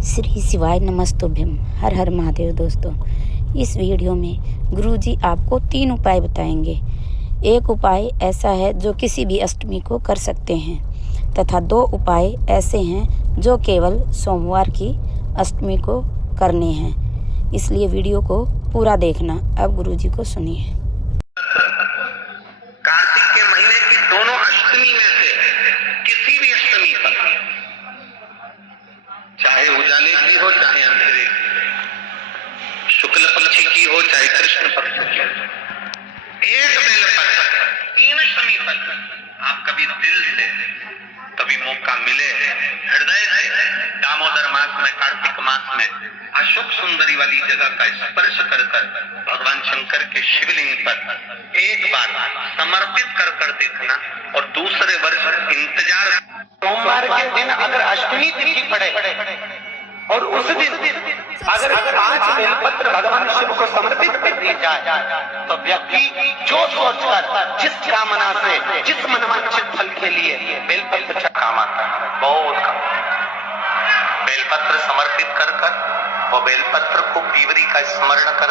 श्री शिवाय नमस्तुभ्यम। हर हर महादेव। दोस्तों, इस वीडियो में गुरुजी आपको 3 उपाय बताएंगे। एक उपाय ऐसा है जो किसी भी अष्टमी को कर सकते हैं तथा 2 उपाय ऐसे हैं जो केवल सोमवार की अष्टमी को करने हैं। इसलिए वीडियो को पूरा देखना। अब गुरुजी को सुनिए। कार्तिक के महीने की दोनों अष्टमी में से किसी भी अष्टमी पर, चाहे उजाले की हो चाहे अंधेरे की, शुक्ल पक्ष की हो चाहे कृष्ण पक्ष की हो, एक बेल पत्र 3 अष्टमी पर आप कभी दिल से, कभी मौका मिले हृदय से, दामोदर मास में, कार्तिक मास में अशोक सुंदरी वाली जगह का स्पर्श कर भगवान शंकर के शिवलिंग पर एक बार समर्पित कर देखना और दूसरे वर्ष इंतजार। सोमवार के दिन अगर अष्टमी तिथि पड़े और उस दिन अगर 5 बेलपत्र भगवान शिव को समर्पित कर दी जाए तो व्यक्ति जो सोचकर, जिस कामना से, जिस मनवांछित फल के लिए बेलपत्र काम आता है, बहुत कम। बेलपत्र समर्पित कर वो बेलपत्र को पीवरी का स्मरण कर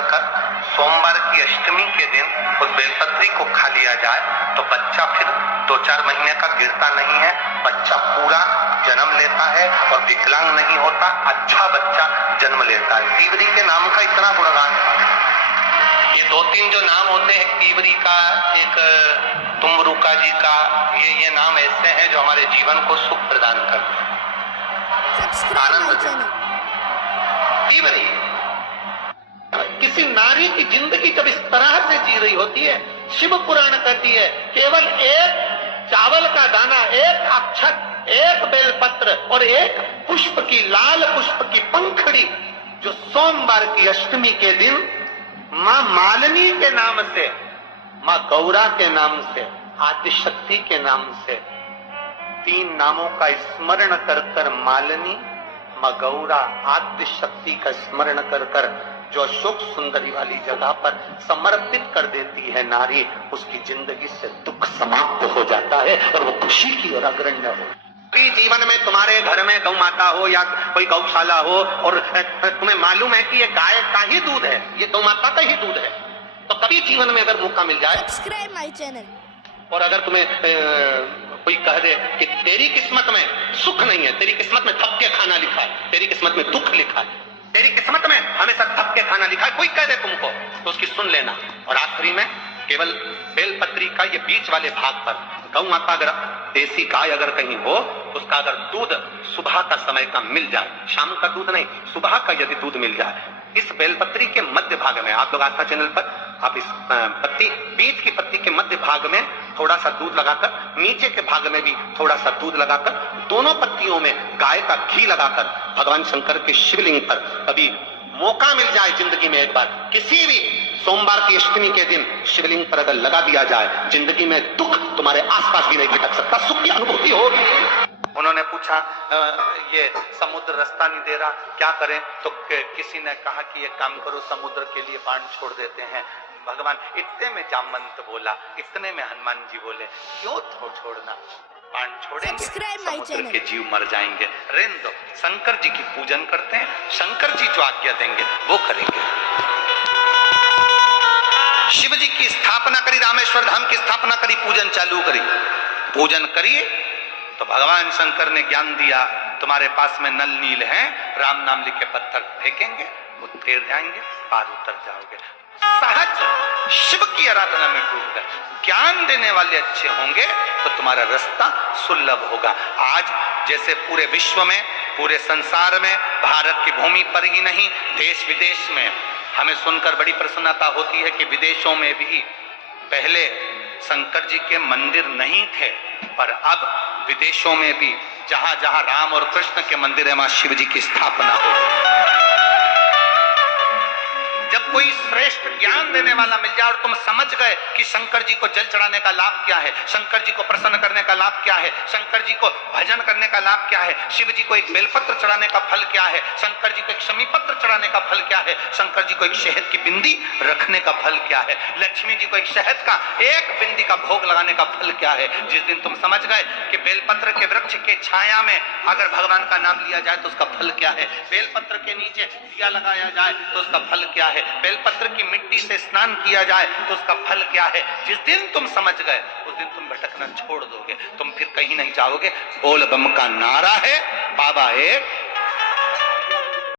सोमवार की अष्टमी के दिन उस बेलपत्री को खा लिया जाए तो बच्चा फिर 2-4 महीने का गिरता नहीं है, बच्चा पूरा जन्म लेता है और विकलांग नहीं होता, अच्छा बच्चा जन्म लेता है। पीवरी के नाम का इतना गुणगान। ये 2-3 जो नाम होते हैं, पीवरी का, एक तुमरुका जी का, ये नाम ऐसे हैं जो हमारे जीवन को सुख प्रदान करते हैं, आनंद। पीवरी किसी नारी की जिंदगी जब इस तरह से जी रही होती है, शिव पुराण कहती है केवल एक चावल का दाना, एक अक्षत, एक बेलपत्र और एक पुष्प की, लाल पुष्प की पंखड़ी, जो सोमवार की अष्टमी के दिन मां मालिनी के नाम से, मां गौरा के नाम से, आदिशक्ति के नाम से 3 नामों का स्मरण कर मालिनी, मां गौरा, आद्य शक्ति का स्मरण कर जो अशोक सुंदरी वाली जगह पर समर्पित कर देती है नारी, उसकी जिंदगी से दुख समाप्त हो जाता है और वो खुशी की ओर अग्रण्य हो। जीवन में तुम्हारे घर में गौ माता हो या कोई गौशाला हो और तुम्हें मालूम है कि ये गाय का ही दूध है, ये गौ माता का ही दूध है, तो कभी जीवन में अगर मौका मिल जाए, सब्सक्राइब माय चैनल। और अगर तुम्हें कोई कह दे कि तेरी किस्मत में सुख नहीं है, तेरी किस्मत में थक के खाना लिखा है, तेरी किस्मत में दुख लिखा है, तेरी किस्मत में हमेशा थक के खाना लिखा है, कोई कह दे तुमको, तो उसकी सुन लेना। और आखिरी में केवल बेलपत्री का ये बीच वाले भाग पर गौ माता, अगर देसी गाय अगर कहीं हो, उसका अगर दूध सुबह का समय का मिल जाए, शाम का दूध नहीं, सुबह का यदि दूध मिल जाए, इस बेलपत्री के मध्य भाग में, आप लोग आस्था चैनल पर आप इस पत्ती, बीच की पत्ती के मध्य भाग में थोड़ा सा दूध लगाकर, नीचे के भाग में भी थोड़ा सा दूध लगाकर, दोनों पत्तियों में गाय का घी लगाकर भगवान शंकर के शिवलिंग पर कभी मौका मिल जाए जिंदगी में एक बार, किसी भी सोमवार की अष्टमी के दिन शिवलिंग पर अगर लगा दिया जाए, जिंदगी में दुख तुम्हारे आसपास भी नहीं खटक सकता, सुख की अनुभूति होगी। उन्होंने पूछा ये समुद्र रास्ता नहीं दे रहा, क्या करें? तो किसी ने कहा कि ये काम करो, समुद्र के लिए बाण छोड़ देते हैं। भगवान इतने में जामवंत बोला, इतने में हनुमान जी बोले, क्यों छोड़ना, बाण छोड़ेंगे समुद्र के जीव मर जाएंगे, रहने दो। शंकर जी की पूजन करते हैं, शंकर जी जो आज्ञा देंगे वो करेंगे। शिव जी की स्थापना करी, रामेश्वर धाम की स्थापना करी, पूजन चालू करी, पूजन करिए तो भगवान शंकर ने ज्ञान दिया, तुम्हारे पास में नल नील हैं, राम नाम लिखे पत्थर फेंकेंगे, वो तैर जाएंगे, पार उतर जाओगे। सहज शिव की आराधना में डूबकर ज्ञान देने वाले अच्छे होंगे तो तुम्हारा रास्ता सुलभ होगा। आज जैसे पूरे विश्व में, पूरे संसार में, भारत की भूमि पर ही नहीं, देश विदेश में हमें सुनकर बड़ी प्रसन्नता होती है कि विदेशों में भी पहले शंकर जी के मंदिर नहीं थे, पर अब विदेशों में भी जहां जहां राम और कृष्ण के मंदिर है, वहां शिव जी की स्थापना हो। जब कोई श्रेष्ठ ज्ञान देने वाला मिल जाए और तुम समझ गए कि शंकर जी को जल चढ़ाने का लाभ क्या है, शंकर जी को प्रसन्न करने का लाभ क्या है, शंकर जी को भजन करने का लाभ क्या है, शिव जी को एक बेलपत्र चढ़ाने का फल क्या है, शंकर जी को एक शमी पत्र चढ़ाने का फल क्या है, शंकर जी को एक शहद की बिंदी रखने का फल क्या है, लक्ष्मी जी को एक शहद का एक बिंदी का भोग लगाने का फल क्या है। जिस दिन तुम समझ गए कि बेलपत्र के वृक्ष के छाया में अगर भगवान का नाम लिया जाए तो उसका फल क्या है, बेलपत्र के नीचे दिया लगाया जाए तो उसका फल क्या है, बेलपत्र की मिट्टी से स्नान किया जाए तो उसका फल क्या है, जिस दिन तुम समझ गए उस दिन तुम भटकना छोड़ दोगे, तुम फिर कहीं नहीं जाओगे। बोल बम का नारा है, बाबा एक